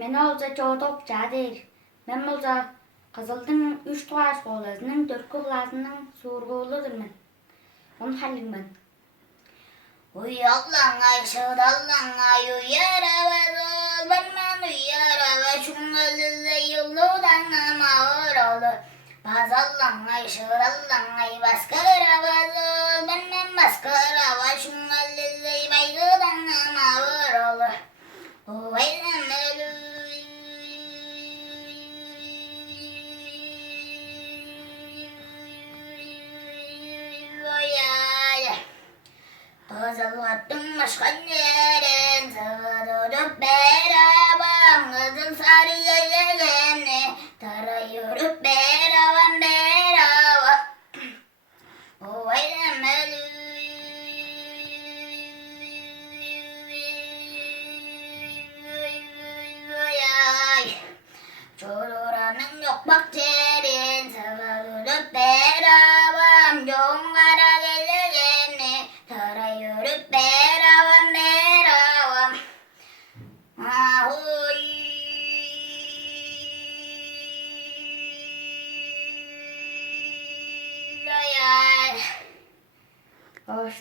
Мен olsa çoğdok jadir. Men olsa Kızıldın 3 tuğaş kolasının 4 klasının sorguludur men. Onu hallim ben. Uyalangay, şıdallangay, uyarabaz ol, ben uyarabaz, şungalıza yolludan ama oralı. Bazallangay, şıdallangay, baskarabaz ol, ben baskarabaz, şungalıza baylıdan ama oralı. Uyalım ölüm. Kızılattım başkanların sığdırıp beraber kızıl sarı yeleni tarayırıp beraber oylem çoğuranın yok bakterin sığdırıp beraber yongara geleni tarayırıp beraber ahuy Hoş